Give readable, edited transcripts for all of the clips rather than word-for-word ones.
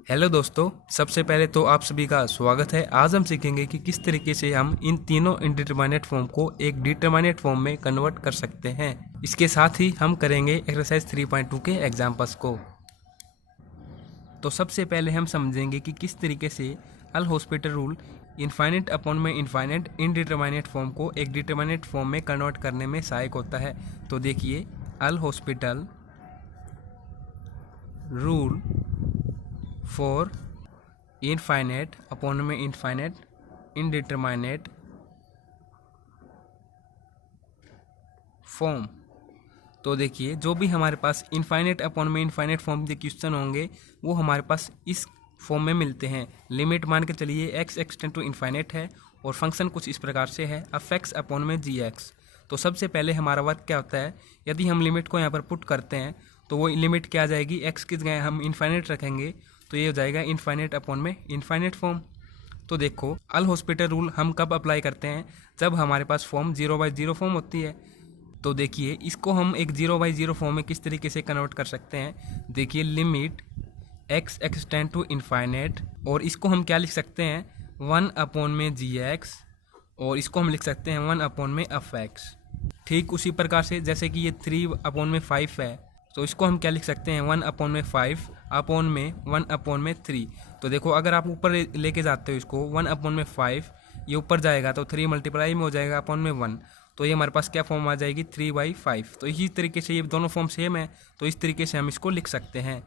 Hello दोस्तों, सबसे पहले तो आप सभी का स्वागत है। आज हम सीखेंगे कि किस तरीके से हम इन तीनों इंडिटरमिनेट फॉर्म को एक डिटरमिनेट फॉर्म में कन्वर्ट कर सकते हैं। इसके साथ ही हम करेंगे एक्सरसाइज 3.2 के एग्जाम्पल्स को। तो सबसे पहले हम समझेंगे कि किस तरीके से अल हॉस्पिटल रूल इनफाइनाइट अपॉन में इनफाइनाइट इनडिटरमिनेट फॉर्म को एक डिटरमिनेट फॉर्म में कन्वर्ट करने में सहायक होता है। तो देखिए, L'Hospital rule for infinite upon में इनफाइनाइट इनडिटरमिनेट फॉर्म। तो देखिए, जो भी हमारे पास इनफाइनाइट अपॉन में इनफाइनाइट फॉर्म के क्वेश्चन होंगे वो हमारे पास इस फॉर्म में मिलते हैं। लिमिट मान के चलिए एक्स एक्सटेंड टू इनफाइनाइट है और फंक्शन कुछ इस प्रकार से है एफ एक्स अपॉन में जी एक्स। तो सबसे पहले हमारा वर्क क्या होता है, यदि हम लिमिट को यहाँ पर पुट करते हैं तो वो लिमिट क्या आ जाएगी, एक्स की जगह हम इनफाइनाइट रखेंगे तो ये हो जाएगा इनफाइनाइट अपॉन में इनफाइनाइट फॉर्म। तो देखो, अल हॉस्पिटल रूल हम कब अप्लाई करते हैं, जब हमारे पास फॉर्म 0/0 फॉर्म होती है। तो देखिए, इसको हम एक 0/0 फॉर्म में किस तरीके से कन्वर्ट कर सकते हैं। देखिए, limit x extend to infinite, और इसको हम क्या लिख सकते हैं, 1 अपॉन में जी एक्स, और इसको हम लिख सकते हैं 1 अपॉन में एफ एक्स। ठीक उसी प्रकार से जैसे कि ये 3 अपॉन में 5 है, तो इसको हम क्या लिख सकते हैं, 1 अपॉन में 5 अपॉन में 1 अपॉन में 3। तो देखो, अगर आप ऊपर लेके जाते हो इसको 1 अपॉन में 5, ये ऊपर जाएगा तो 3 मल्टीप्लाई में हो जाएगा अपॉन में 1, तो ये हमारे पास क्या फॉर्म आ जाएगी, 3/5। तो इसी तरीके से ये दोनों फॉर्म सेम है, तो इस तरीके से हम इसको लिख सकते हैं।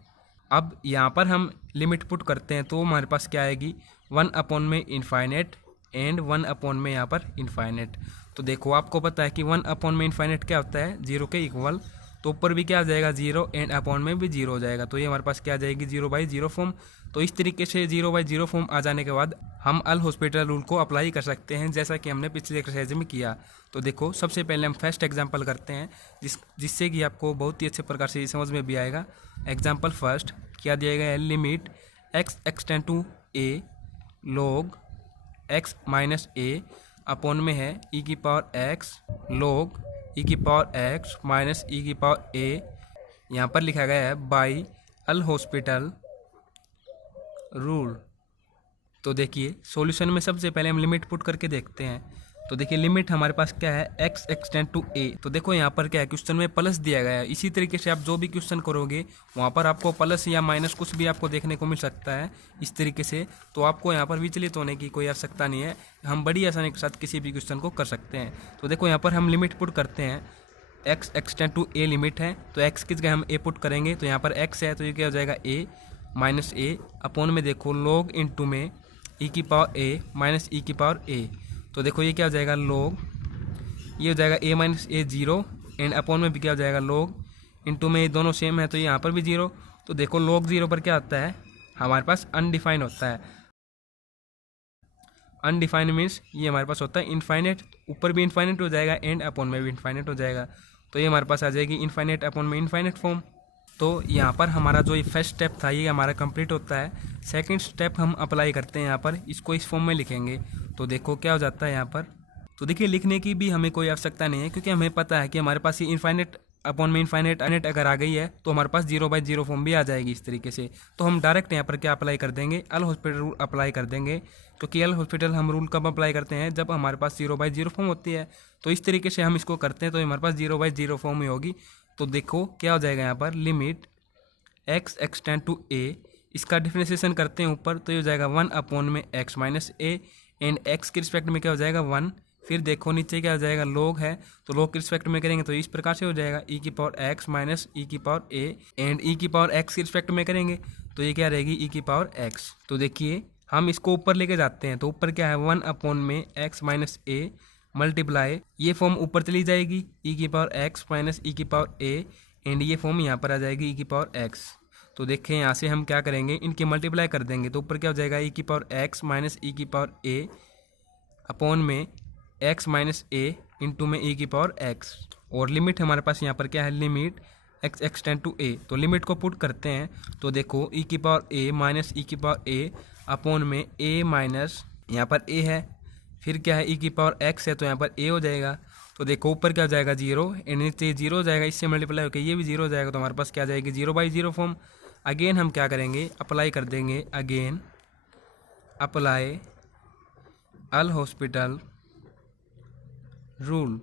अब यहाँ पर हम लिमिट पुट करते हैं तो हमारे पास क्या आएगी, 1 अपॉन में इनफाइनाइट एंड 1 अपॉन में यहाँ पर इनफाइनाइट। तो देखो, आपको पता है कि 1 अपॉन में इनफाइनाइट क्या होता है, 0 के इक्वल। तो ऊपर भी क्या आ जाएगा 0 एंड अपॉन में भी 0 हो जाएगा, तो ये हमारे पास क्या आ जाएगी 0/0 फॉर्म। तो इस तरीके से 0/0 फॉर्म आ जाने के बाद हम अल हॉस्पिटल रूल को अप्लाई कर सकते हैं, जैसा कि हमने पिछले एक्सरसाइज में किया। तो देखो, सबसे पहले हम फर्स्ट एग्जांपल करते हैं जिससे कि आपको बहुत ही अच्छे प्रकार से समझ में भी आएगा। एग्जांपल फर्स्ट क्या दिया गया है, limit x extend to A log x minus A upon में है ई की पावर एक्स लॉग ई की पावर एक्स माइनस ई की पावर ए। यहाँ पर लिखा गया है बाई अल हॉस्पिटल रूल। तो देखिए, सॉल्यूशन में सबसे पहले हम लिमिट पुट करके देखते हैं। तो देखिए, लिमिट हमारे पास क्या है, एक्स एक्सटेंड टू ए। तो देखो, यहाँ पर क्या है, क्वेश्चन में प्लस दिया गया है। इसी तरीके से आप जो भी क्वेश्चन करोगे वहाँ पर आपको प्लस या माइनस कुछ भी आपको देखने को मिल सकता है इस तरीके से। तो आपको यहाँ पर विचलित होने की कोई आवश्यकता नहीं है, हम बड़ी आसानी के साथ किसी भी क्वेश्चन को कर सकते हैं। तो देखो, यहाँ पर हम लिमिट पुट करते हैं, x extend to A limit है, तो एक्स की जगह हम ए पुट करेंगे, तो यहाँ पर एक्स है तो ये क्या हो जाएगा ए माइनस ए अपॉन में देखो लॉग इंटू में ई की पावर ए माइनस ई की पावर ए। तो देखो, ये क्या हो जाएगा लॉग, ये हो जाएगा ए माइनस ए 0 एंड अपॉन में भी क्या हो जाएगा लॉग इंटू में, ये दोनों सेम है तो यहाँ पर भी 0। तो देखो, लॉग 0 पर क्या होता है, हमारे पास अनडिफाइन होता है। अनडिफाइंड मीन्स ये हमारे पास होता है इनफाइनाइट, ऊपर भी इनफाइनाइट हो जाएगा एंड अपॉन में भी इनफाइनाइट हो जाएगा, तो ये हमारे पास आ जाएगी इनफाइनाइट अपॉन में इनफाइनाइट फॉर्म। तो यहाँ पर हमारा जो ये फर्स्ट स्टेप था ये हमारा कंप्लीट होता है। सेकंड स्टेप हम अप्लाई करते हैं, यहाँ पर इसको इस फॉर्म में लिखेंगे। तो देखो क्या हो जाता है यहाँ पर। तो देखिए, लिखने की भी हमें कोई आवश्यकता नहीं है, क्योंकि हमें पता है कि हमारे पास ये इनफाइनाइट अपॉन में इनफाइनाइट अगर आ गई है तो हमारे पास 0/0 फॉर्म भी आ जाएगी इस तरीके से। तो हम डायरेक्ट यहाँ पर क्या अप्लाई कर देंगे, अल हॉस्पिटल रूल अप्लाई कर देंगे, क्योंकि अल हॉस्पिटल हम रूल कब अप्लाई करते हैं, जब हमारे पास 0/0 फॉर्म होती है। तो इस तरीके से हम इसको करते हैं तो हमारे पास 0/0 फॉर्म ही होगी। तो देखो क्या हो जाएगा यहाँ पर, लिमिट एक्स एक्सटेंड टू ए, इसका डिफ्रेंसिएशन करते हैं ऊपर, तो ये हो जाएगा 1 अपॉन में x minus A and x के रिस्पेक्ट में क्या हो जाएगा 1। फिर देखो नीचे क्या हो जाएगा, लॉग है तो लॉग के रिस्पेक्ट में करेंगे तो इस प्रकार से हो जाएगा ई की पावर एक्स माइनस ई की पावर ए एंड ई की पावर एक्स के रिस्पेक्ट में करेंगे तो ये क्या रहेगी ई की पावर एक्स। तो देखिए, हम इसको ऊपर लेके जाते हैं तो ऊपर क्या है 1 अपॉन में एक्स माइनस ए मल्टीप्लाई, ये फॉर्म ऊपर चली जाएगी ई की पावर एक्स माइनस ई की पावर ए एंड ये फॉर्म यहाँ पर आ जाएगी ई की पावर एक्स। तो देखें, यहाँ से हम क्या करेंगे, इनके मल्टीप्लाई कर देंगे तो ऊपर क्या हो जाएगा ई की पावर एक्स माइनस ई की पावर ए अपॉन में एक्स माइनस ए इंटू में ई की पावर एक्स। और लिमिट हमारे पास यहाँ पर क्या है, लिमिट एक्स एक्सटेंड टू ए। तो लिमिट को पुट करते हैं तो देखो, ई की पावर ए माइनस ई की पावर ए अपॉन में ए माइनस यहाँ पर ए है, फिर क्या है ई की पावर एक्स है तो यहाँ पर ए हो जाएगा। तो देखो, ऊपर क्या हो जाएगा 0 एंड नीचे 0 हो जाएगा, इससे मल्टीप्लाई होकर ये भी 0 हो जाएगा, तो हमारे पास क्या आ जाएगी 0/0 फॉर्म। अगेन हम क्या करेंगे, अप्लाई कर देंगे, अगेन अप्लाई अल हॉस्पिटल रूल।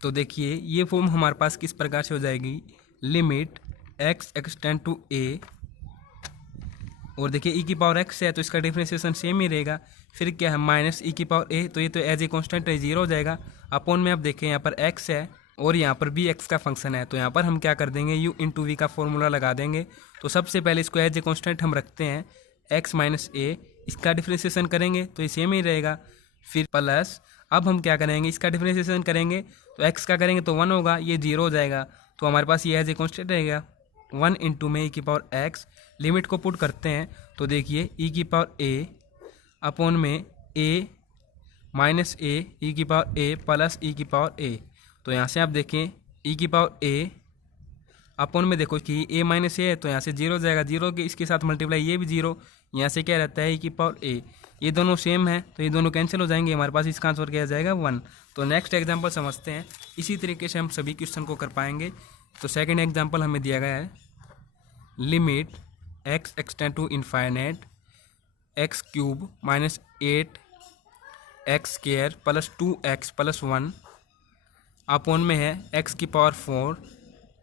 तो देखिए ये फॉर्म हमारे पास किस प्रकार से हो जाएगी, limit x extend to a, और देखिए e की पावर x है तो इसका डिफरेंशिएशन सेम ही रहेगा। फिर क्या है, माइनस e की पावर a, तो ये तो एज ए कॉन्स्टेंट है, जीरो हो जाएगा। अपॉन में आप देखें यहाँ पर x है और यहाँ पर भी x का फंक्शन है, तो यहाँ पर हम क्या कर देंगे, u इंटू वी का फॉर्मूला लगा देंगे। तो सबसे पहले इसको एज ए कॉन्स्टेंट हम रखते हैं x माइनस a, इसका डिफरेंशिएशन करेंगे तो ये सेम ही रहेगा। फिर प्लस अब हम क्या करेंगे, इसका डिफरेंशिएशन करेंगे तो x का करेंगे तो 1 होगा, ये 0 हो जाएगा। तो हमारे पास ये एज ए कॉन्स्टेंट रहेगा 1 इंटू में e की पावर x। लिमिट को पुट करते हैं तो देखिए e की पावर a अपॉन में a माइनस a, e की पावर a प्लस e की पावर a। तो यहाँ से आप देखें e की पावर a अपॉन में देखो कि a माइनस a है तो यहाँ से 0 हो जाएगा, 0 के इसके साथ मल्टीप्लाई, ये भी 0, यहाँ से क्या रहता है e की पावर a। ये दोनों सेम है तो ये दोनों कैंसिल हो जाएंगे, हमारे पास इसका आंसर क्या आ जाएगा 1। तो नेक्स्ट एग्जांपल समझते हैं, इसी तरीके से हम सभी क्वेश्चन को कर पाएंगे। तो सेकंड एग्जांपल हमें दिया गया है, limit x extend to infinite x cube minus 8x square plus 2x plus 1 upon में है x की power 4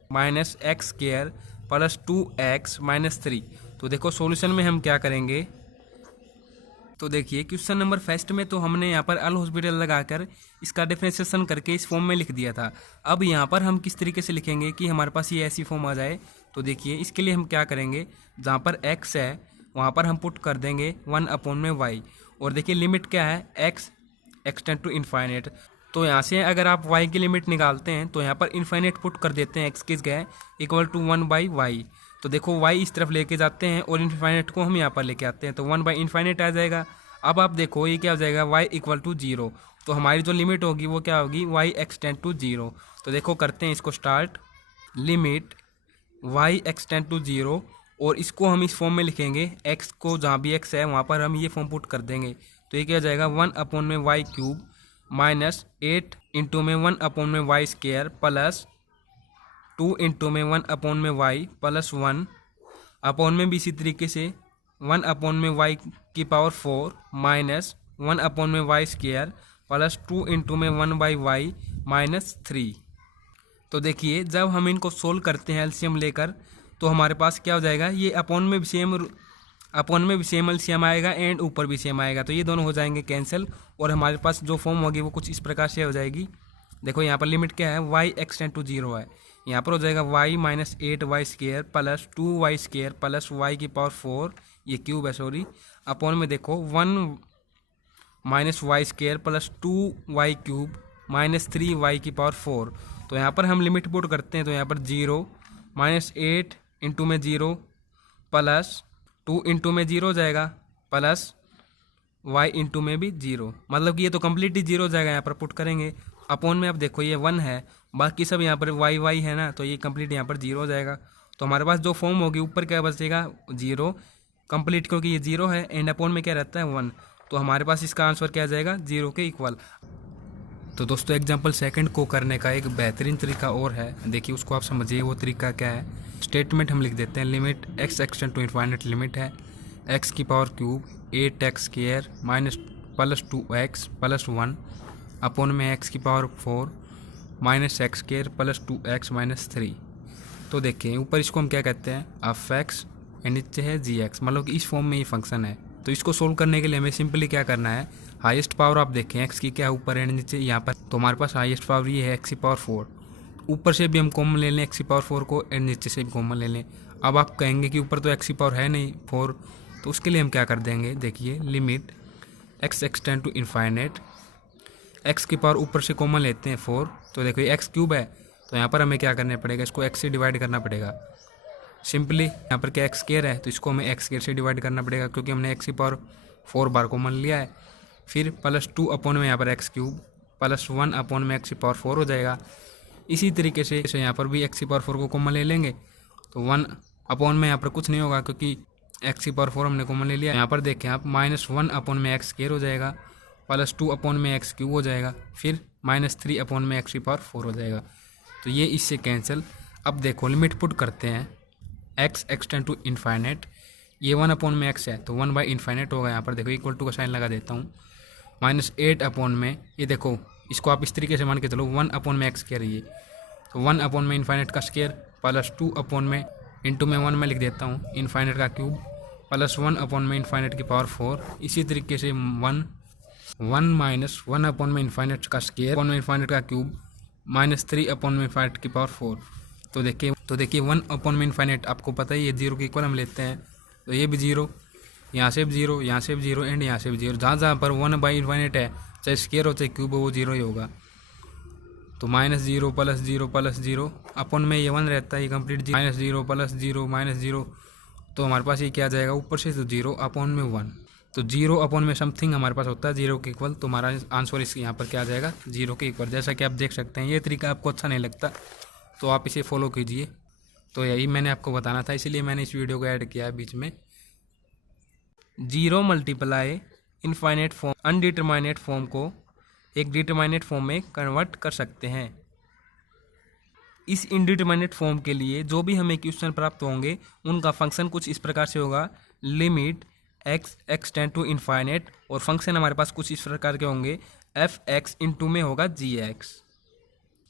minus x square plus 2x minus 3। तो देखो सॉल्यूशन में हम क्या करेंगे, तो देखिए क्वेश्चन नंबर फर्स्ट में तो हमने यहाँ पर अल हॉस्पिटल लगाकर इसका डिफरेंशिएशन करके इस फॉर्म में लिख दिया था। अब यहाँ पर हम किस तरीके से लिखेंगे कि हमारे पास ये ऐसी फॉर्म आ जाए। तो देखिए इसके लिए हम क्या करेंगे, जहाँ पर x है वहाँ पर हम पुट कर देंगे 1 अपॉन में y, और देखिए लिमिट क्या है, x एक्सटेंड टू इनफाइनाइट। तो यहाँ से अगर आप y की लिमिट निकालते हैं तो यहाँ पर इनफाइनाइट पुट कर देते हैं, x किस गए इक्वल टू 1 बाई वाई। तो देखो y इस तरफ लेके जाते हैं और इनफाइनाइट को हम यहाँ पर लेके आते हैं, तो 1 बाई इनफाइनाइट आ जाएगा। अब आप देखो ये क्या हो जाएगा, y इक्वल टू 0। तो हमारी जो लिमिट होगी वो क्या होगी, y एक्सटेंड टू 0। तो देखो करते हैं इसको start, limit y extend to 0, और इसको हम इस फॉर्म में लिखेंगे, x को जहाँ भी x है वहाँ पर हम ये फॉर्म पुट कर देंगे। तो ये क्या हो जाएगा 1 अपॉन में y क्यूब माइनस 8 इंटू में 1 अपॉन में y स्क्वायर प्लस 2 इंटू में 1 अपॉन में y प्लस 1 अपॉन में भी इसी तरीके से 1 अपॉन में y की पावर 4 माइनस 1 अपॉन में y स्क्वायर प्लस 2 इंटू में 1 बाई y माइनस 3। तो देखिए जब हम इनको सोल्व करते हैं एलसीएम लेकर तो हमारे पास क्या हो जाएगा, ये अपॉन में भी सेम एलसीएम आएगा एंड ऊपर भी सेम आएगा, तो ये दोनों हो जाएंगे कैंसिल, और हमारे पास जो फॉर्म होगी वो कुछ इस प्रकार से हो जाएगी। देखो यहाँ पर लिमिट क्या है, y एक्सटेंड टू 0 है, यहाँ पर हो जाएगा y minus 8y square plus 2y square plus y की पावर 4, ये क्यूब है सॉरी, अपॉन में देखो 1 minus y square plus 2y cube minus 3y की पावर 4। तो यहाँ पर हम लिमिट पुट करते हैं तो यहाँ पर 0 माइनस 8 इंटू में 0 प्लस 2 इंटू में 0 हो जाएगा प्लस y इंटू में भी 0, मतलब कि ये तो कम्प्लीटली 0 हो जाएगा, यहाँ पर पुट करेंगे। अपॉन में अब देखो ये 1 है, बाकी सब यहाँ पर y है ना, तो ये कम्प्लीट यहाँ पर 0 हो जाएगा। तो हमारे पास जो फॉर्म होगी ऊपर क्या बचेगा 0 कम्प्लीट, क्योंकि ये 0 है एंड अपॉन में क्या रहता है 1। तो हमारे पास इसका आंसर क्या आ जाएगा 0 के इक्वल। तो दोस्तों एग्जाम्पल सेकंड को करने का एक बेहतरीन तरीका और है, देखिए उसको आप समझिए वो तरीका क्या है। स्टेटमेंट हम लिख देते हैं, limit x extend to infinite, limit है x की power cube 8x square minus plus 2x plus 1 upon में x की power 4 minus x square plus 2x minus 3। तो देखिए ऊपर इसको हम क्या कहते हैं एफ एक्स एंड नीचे है जी एक्स, मतलब कि इस फॉर्म में ये फंक्शन है। तो इसको सोल्व करने के लिए हमें सिंपली क्या करना है, हाईएस्ट पावर आप देखें एक्स की क्या ऊपर एंड नीचे यहाँ पर, तो हमारे पास हाईएस्ट पावर ये है एक्स की पावर 4, ऊपर से भी हम कॉमन ले लें एक्स की पावर 4 को एंड नीचे से भी कॉमन ले लें। अब आप कहेंगे कि ऊपर तो एक्स की पावर है नहीं 4, तो उसके लिए हम क्या कर देंगे, देखिए limit x extend to infinite, x की पावर ऊपर से कॉमन लेते हैं 4, तो देखो ये एक्स क्यूब है, तो यहाँ पर हमें क्या करना पड़ेगा, इसको एक्स से डिवाइड करना पड़ेगा। सिंपली यहाँ पर क्या एक्स स्क्वायर है तो इसको हमें एक्स स्क्वायर से डिवाइड करना पड़ेगा, क्योंकि हमने एक्स की पावर 4 बार कॉमन लिया है। फिर प्लस 2 अपॉन में यहाँ पर एक्स क्यूब प्लस 1 अपॉन में एक्स की पावर 4 हो जाएगा। इसी तरीके से यहाँ पर भी एक्स की पावर 4 को कॉमन ले लेंगे, तो 1 अपॉन में यहाँ पर कुछ नहीं होगा क्योंकि एक्स की पावर 4 हमने कॉमन ले लिया। यहाँ पर देखें आप माइनस 1 अपॉन में एक्स स्क्वायर हो जाएगा प्लस 2 अपॉन में एक्स क्यूब हो जाएगा, फिर माइनस 3 अपॉन में एक्स की पावर 4 हो जाएगा। तो ये इससे कैंसिल। अब देखो लिमिट पुट करते हैं, एक्स एक्सटेंड टू इन्फाइनेट, ये 1 अपॉन में एक्स है तो 1 बाई इन्फाइनेट होगा। यहाँ पर देखो इक्वल टू का साइन लगा देता हूँ। -8 अपॉन में, ये देखो इसको आप इस तरीके से मान के चलो 1 अपॉन में एक्स कह रही है तो 1 अपॉन में इन्फाइनेट का स्क्वायर प्लस 2 अपॉन में इंटू में 1 में लिख देता हूँ इन्फाइनेट का क्यूब प्लस 1 अपॉन में इन्फाइनेट की पावर 4। इसी तरीके से 1 माइनस 1 अपॉन में इन्फाइनेट का स्क्वायर अपॉन में इन्फाइनेट का क्यूब -3 अपॉन में इन्फाइनेट की पावर 4। तो देखिए 1 अपॉन में इन्फाइनेट आपको पता ही है 0 के इक्वल हम लेते हैं, तो ये भी 0, यहाँ से भी 0, यहाँ से भी 0 एंड यहाँ से भी 0। जहाँ पर 1 बाई इन्फाइनेट है, चाहे स्क्वायर हो चाहे क्यूब हो, वो 0 ही होगा। तो -0 प्लस 0 प्लस 0 अपॉन में ये 1 रहता है, ये कंप्लीट -0 प्लस 0 -0, तो हमारे पास ये क्या आ जाएगा ऊपर से, तो 0 अपॉन में 1। तो 0 अपॉन में समथिंग हमारे पास होता है 0 के इक्वल, तो हमारा आंसर इस यहाँ पर क्या आ जाएगा 0 के इक्वल। जैसा कि आप देख सकते हैं ये तरीका आपको अच्छा नहीं लगता तो आप इसे फॉलो कीजिए। तो यही मैंने आपको बताना था, इसीलिए मैंने इस वीडियो को ऐड किया है बीच में। 0 मल्टीप्लाई इनफाइनेट फॉर्म अनडिटरमाइनेट फॉर्म को एक डिटरमाइनेट फॉर्म में कन्वर्ट कर सकते हैं। इस इनडिटरमाइनेट फॉर्म के लिए जो भी हमें क्वेश्चन प्राप्त होंगे उनका फंक्शन कुछ इस प्रकार से होगा, limit x extend to infinite, और फंक्शन हमारे पास कुछ इस प्रकार के होंगे, एफ एक्स इंटू में होगा जी एक्स।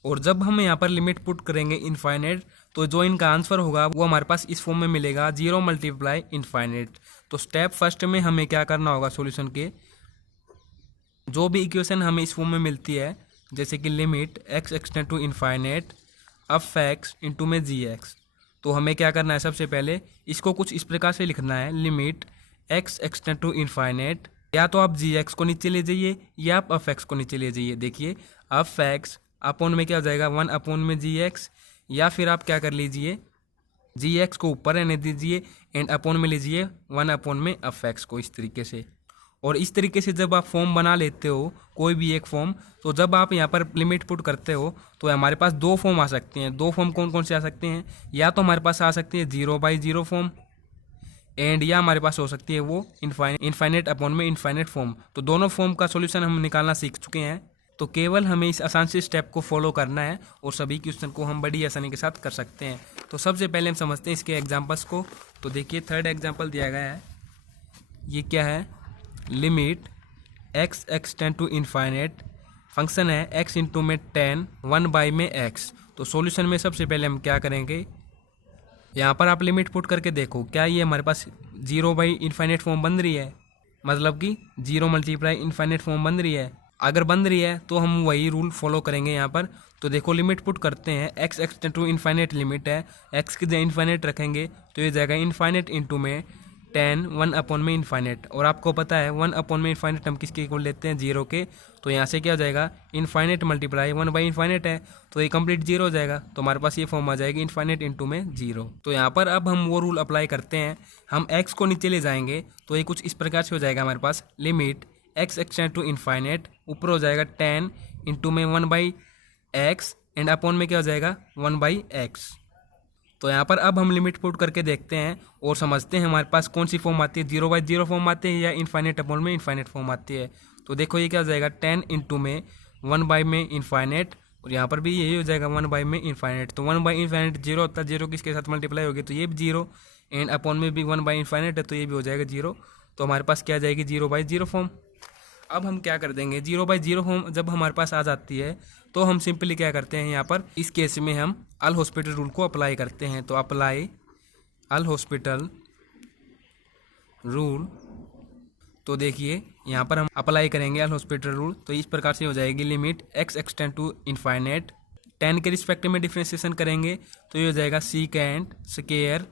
और जब हम यहाँ पर लिमिट पुट करेंगे इनफाइनेट तो जो इनका आंसर होगा वो हमारे पास इस फॉर्म में मिलेगा 0 मल्टीप्लाई इनफाइनेट। तो स्टेप फर्स्ट में हमें क्या करना होगा, सॉल्यूशन के जो भी इक्वेशन हमें इस फॉर्म में मिलती है, जैसे कि limit x extend to infinite F x into में जी एक्स, तो हमें क्या करना है, सबसे पहले इसको कुछ इस प्रकार से लिखना है, limit x extend to infinite, या तो आप जी एक्स को नीचे ले जाइए या आप एफ एक्स को नीचे ले जाइए। देखिए एफ एक्स अपॉन में क्या हो जाएगा 1 अपॉन में जी एक्स, या फिर आप क्या कर लीजिए जी एक्स को ऊपर रहने दीजिए एंड अपॉन में लीजिए 1 अपॉन में एफ एक्स को, इस तरीके से। और इस तरीके से जब आप फॉर्म बना लेते हो कोई भी एक फॉर्म, तो जब आप यहाँ पर लिमिट पुट करते हो तो हमारे पास 2 फॉर्म आ सकते हैं। 2 फॉर्म कौन कौन से आ सकते हैं, या तो हमारे पास आ सकती है 0/0 फॉर्म एंड या हमारे पास हो सकती है वो इनफाइनेट अपॉन में इनफाइनेट फॉर्म। तो दोनों फॉर्म का सॉल्यूशन हम निकालना सीख चुके हैं, तो केवल हमें इस आसान से स्टेप को फॉलो करना है और सभी क्वेश्चन को हम बड़ी आसानी के साथ कर सकते हैं। तो सबसे पहले हम समझते हैं इसके एग्जांपल्स को। तो देखिए थर्ड एग्जांपल दिया गया है, ये क्या है, limit x extend to infinite, function है x इंटू में 10 1 बाई में x। तो सॉल्यूशन में सबसे पहले हम क्या करेंगे, यहाँ पर आप लिमिट पुट करके देखो क्या ये हमारे पास 0 बाई इनफाइनेट फॉर्म बन रही है, मतलब कि 0 मल्टीप्लाई इनफाइनेट फॉर्म बन रही है। अगर बन रही है तो हम वही रूल फॉलो करेंगे यहाँ पर। तो देखो लिमिट पुट करते हैं, x extend to infinite limit है, एक्स की जगह इनफाइनेट रखेंगे तो ये जाएगा इनफाइनेट इंटू में 10 1 अपॉन में इनफाइनेट। और आपको पता है 1 अपॉन में इनफाइनेट हम किसके इक्वल लेते हैं, 0 के। तो यहाँ से क्या हो जाएगा, इनफाइनेट मल्टीप्लाई 1 बाई इनफाइनेट है तो ये कंप्लीट 0 हो जाएगा। तो हमारे पास ये फॉर्म आ जाएगी इनफाइनेट इंटू में 0। तो यहाँ पर अब हम वो रूल अप्लाई करते हैं, हम x को नीचे ले जाएंगे तो ये कुछ इस प्रकार से हो जाएगा हमारे पास, limit x extend to infinite, ऊपर हो जाएगा 10 इंटू में 1 बाई एक्स एंड अपॉन में क्या हो जाएगा 1 बाई एक्स। तो यहाँ पर अब हम लिमिट पुट करके देखते हैं और समझते हैं हमारे पास कौन सी फॉर्म आती है, 0/0 फॉर्म आती है या इनफाइनेट अपॉन में इनफाइनेट फॉर्म आती है। तो देखो ये क्या हो जाएगा 10 इंटू में 1 बाई में इनफाइनेट, और यहाँ पर भी यही हो जाएगा 1 बाई में इनफाइनेट। तो 1 बाई इनफाइनेट 0 होता है, 0 किसके साथ मल्टीप्लाई होगी तो ये भी 0 एंड अपॉन में भी 1 बाई इनफाइनेट है तो ये भी हो जाएगा 0। तो हमारे पास क्या आ जाएगी 0/0 फॉर्म। अब हम क्या कर देंगे, 0/0 फॉर्म जब हमारे पास आ जाती है तो हम सिंपली क्या करते हैं, यहाँ पर इस केस में हम अल हॉस्पिटल रूल को अप्लाई करते हैं। तो अप्लाई अल हॉस्पिटल रूल, तो देखिए यहाँ पर हम अप्लाई करेंगे अल हॉस्पिटल रूल, तो इस प्रकार से हो जाएगी, limit x extend to infinite, 10 के रिस्पेक्ट में डिफ्रेंसिएशन करेंगे तो ये हो जाएगा सीकेंड स्क्वायर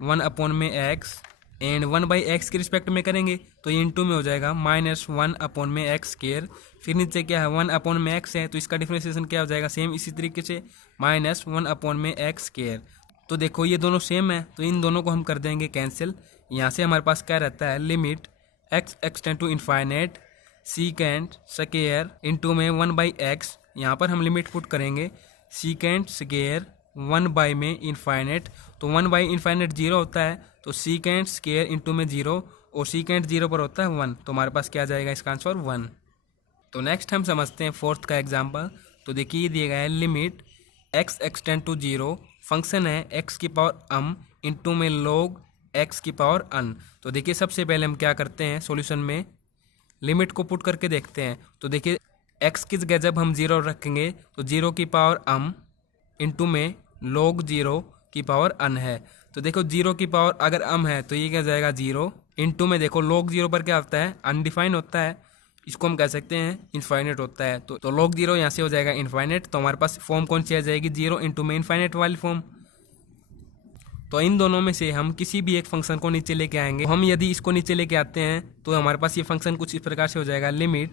1 अपॉन में एक्स एंड 1 बाई एक्स के रिस्पेक्ट में करेंगे तो ये इंटू में हो जाएगा -1 अपॉन में एक्स स्क्वायर। फिर नीचे क्या है 1 अपॉन में एक्स है तो इसका डिफ्रेंसिएशन क्या हो जाएगा, सेम इसी तरीके से -1 अपॉन में एक्स स्क्वायर। तो देखो ये दोनों सेम है तो इन दोनों को हम कर देंगे कैंसिल। यहाँ से हमारे पास क्या रहता है, limit x extend to infinite second square into में 1 बाई एक्स, यहाँ पर हम लिमिट पुट करेंगे सीकेंड स्क्वायर 1 बाई में इनफाइनेट। तो 1 बाई इनफाइनेट 0 होता है तो सीकेंड स्क्वायर इंटू में 0 और सीकेंड 0 पर होता है 1, तो हमारे पास क्या आ जाएगा इसका आंसर 1। तो नेक्स्ट हम समझते हैं फोर्थ का एग्जांपल। तो देखिए ये दिया गया है, limit x extend to 0, function है x की पावर m इनटू में log x की पावर n। तो देखिए सबसे पहले हम क्या करते हैं, सॉल्यूशन में लिमिट को पुट करके देखते हैं। तो देखिए x की जगह जब हम 0 रखेंगे तो 0 की पावर m इंटू में log 0 की पावर n है। तो देखो 0 की पावर अगर m है तो ये क्या जाएगा 0 इंटू में देखो log 0 पर क्या होता है, अनडिफाइन होता है, इसको हम कह सकते हैं इनफाइनेट होता है। तो log 0 यहाँ से हो जाएगा इनफाइनेट। तो हमारे पास फॉर्म कौन सी आ जाएगी, 0 इंटू में इनफाइनेट वाली फॉर्म। तो इन दोनों में से हम किसी भी एक फंक्शन को नीचे लेके आएंगे। हम यदि इसको नीचे लेके आते हैं तो हमारे पास ये फंक्शन कुछ इस प्रकार से हो जाएगा, लिमिट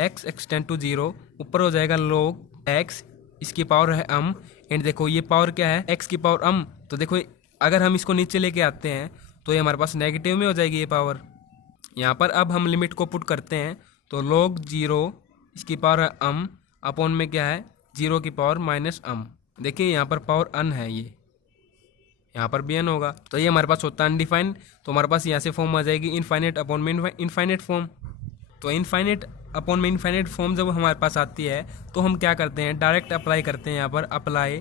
x एक्सटेंड टू 0, ऊपर हो जाएगा log x, इसकी पावर है m, एंड देखो ये पावर क्या है, x की पावर m। तो देखो अगर हम इसको नीचे लेके आते हैं तो ये हमारे पास नेगेटिव में हो जाएगी ये पावर। यहाँ पर अब हम लिमिट को पुट करते हैं तो log 0 इसकी पावर है m अपॉन में क्या है 0 की पावर माइनस m। देखिए यहाँ पर पावर n है, ये यहाँ पर भी n होगा। तो ये हमारे पास होता है अनडिफाइन। तो हमारे पास यहाँ से फॉर्म आ जाएगी इनफाइनेट अपॉन में इनफाइनेट फॉर्म। तो इनफाइनेट अपॉन में इनफाइनेट फॉर्म जब हमारे पास आती है तो हम क्या करते हैं, डायरेक्ट अप्लाई करते हैं। यहाँ पर अप्लाई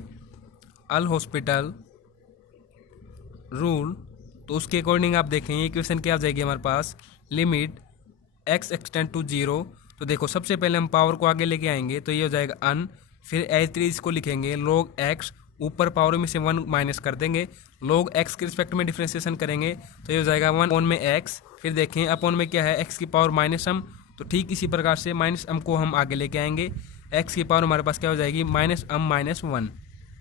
अल हॉस्पिटल रूल। तो उसके अकॉर्डिंग आप देखें ये इक्वेशन क्या आ जाएगी हमारे पास, लिमिट x एक्सटेंड टू 0। तो देखो सबसे पहले हम पावर को आगे लेके आएंगे तो ये हो जाएगा n, फिर h3 इसको लिखेंगे log x, ऊपर पावर में से 1 माइनस कर देंगे, log x के रिस्पेक्ट में डिफ्रेंसिएशन करेंगे तो ये हो जाएगा 1 अपॉन में x। फिर देखें अपॉन में क्या है x की पावर माइनस m। तो ठीक इसी प्रकार से माइनस m को हम आगे लेके आएंगे, x की पावर हमारे पास क्या हो जाएगी माइनस m माइनस 1।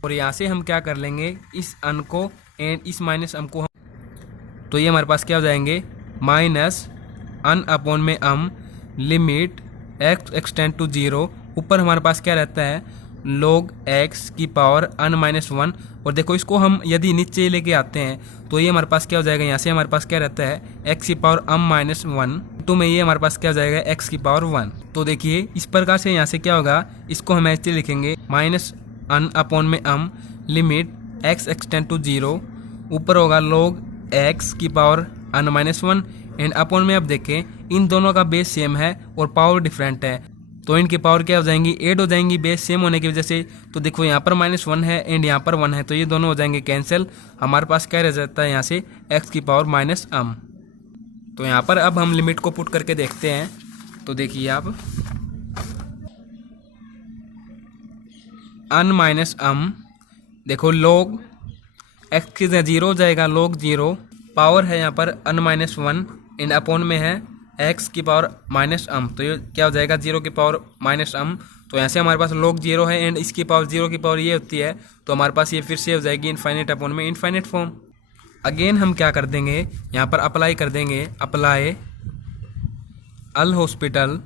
और यहाँ से हम क्या कर लेंगे, इस n को एंड इस माइनस m को हम, तो ये हमारे पास क्या हो जाएंगे माइनस n अपॉन में m limit x extend to 0, ऊपर हमारे पास क्या रहता है log x की पावर n माइनस 1। और देखो इसको हम यदि नीचे लेके आते हैं तो ये हमारे पास क्या हो जाएगा, यहाँ से हमारे पास क्या रहता है x की पावर m माइनस 1, तो में ये हमारे पास क्या हो जाएगा x की पावर 1। तो देखिए इस प्रकार से यहाँ से क्या होगा, इसको हम ऐसे लिखेंगे माइनस n अपॉन में m limit x extend to 0, ऊपर होगा log x की power n minus 1, and upon में अब देखें इन दोनों का बेस सेम है और पावर डिफरेंट है तो इनकी पावर क्या हो जाएंगी, ऐड हो जाएंगी बेस सेम होने की वजह से। तो देखो यहाँ पर माइनस 1 है एंड यहाँ पर 1 है तो ये दोनों हो जाएंगे कैंसिल। हमारे पास क्या रह जाता है यहाँ से x की पावर माइनस m। तो यहाँ पर अब हम लिमिट को पुट करके देखते हैं। तो देखिए आप n माइनस m, देखो log x की जगह 0 हो जाएगा, log 0 पावर है यहाँ पर n माइनस 1 एंड अपॉन में है x की पावर माइनस m। तो ये क्या हो जाएगा 0 की पावर माइनस m। तो यहाँ से हमारे पास log 0 है एंड इसकी पावर 0 की पावर ये होती है, तो हमारे पास ये फिर से हो जाएगी इनफाइनेट अपॉन में इनफाइनेट फॉर्म। अगेन हम क्या कर देंगे, यहाँ पर अप्लाई कर देंगे, अप्लाई अल हॉस्पिटल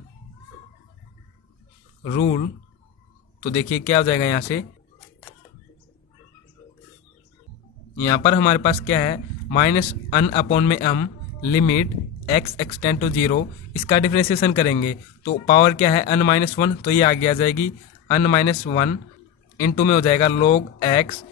रूल। तो देखिए क्या हो जाएगा, यहाँ से यहाँ पर हमारे पास क्या है माइनस n अपॉन में m limit x extend to 0, इसका डिफ्रेंसिएशन करेंगे तो पावर क्या है n माइनस 1, तो ये आगे आ जाएगी n माइनस 1 इंटू में हो जाएगा log x